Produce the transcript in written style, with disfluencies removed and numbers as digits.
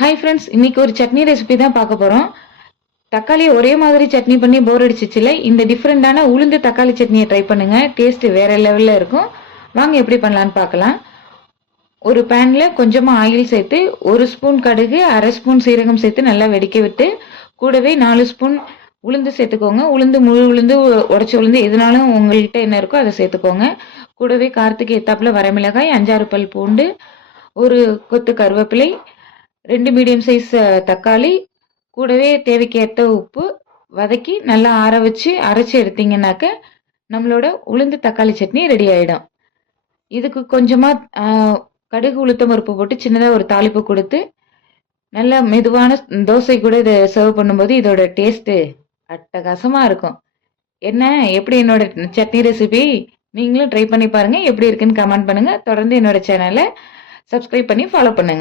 Hi friends, இன்னைக்கு ஒரு chutney recipe தான் பார்க்க போறோம். தக்காளி ஒரே மாதிரி சட்னி பண்ணி போர் அடிச்சிச்சுல, இந்த டிஃப்ரெண்டான உளுந்து தக்காளி சட்னியை ட்ரை பண்ணுங்க. டேஸ்ட் வேற லெவல்ல இருக்கும். வாங்க எப்படி பண்ணலான்னு பார்க்கலாம். ஒரு பேன்ல கொஞ்சமா ஆயில் சேர்த்து 1 ஸ்பூன் கடுகு, 1/2 ஸ்பூன் சீரகம் சேர்த்து நல்லா வெடிக்க விட்டு, கூடவே 4 ஸ்பூன் உளுந்து சேர்த்துக்கோங்க. உளுந்து முழு உளுந்து, உடைச்ச உளுந்து எதுனாலும் உங்கள்கிட்ட என்ன இருக்கோ அதை சேர்த்துக்கோங்க. கூடவே காரத்துக்கு ஏத்தாப்புல வரமிளகாய், 5-6 பல் பூண்டு, ஒரு கொத்து கருவேப்பிலை, 2 மீடியம் சைஸ் தக்காளி, கூடவே தேவைக்கேற்ற உப்பு வதக்கி நல்லா ஆற வச்சு அரைச்சி எடுத்தீங்கன்னாக்க நம்மளோட உளுந்து தக்காளி சட்னி ரெடி ஆயிடும். இதுக்கு கொஞ்சமா கடுகு உளுத்தம் பருப்பு போட்டு சின்னதாக ஒரு தாளிப்பு கொடுத்து நல்ல மெதுவான தோசை கூட இதை சர்வ் பண்ணும்போது இதோட டேஸ்ட்டு அட்டகாசமாக இருக்கும். என்ன எப்படி என்னோட சட்னி ரெசிபி நீங்களும் ட்ரை பண்ணி பாருங்க. எப்படி இருக்குன்னு கமெண்ட் பண்ணுங்க. தொடர்ந்து என்னோட சேனலை சப்ஸ்கிரைப் பண்ணி ஃபாலோ பண்ணுங்க.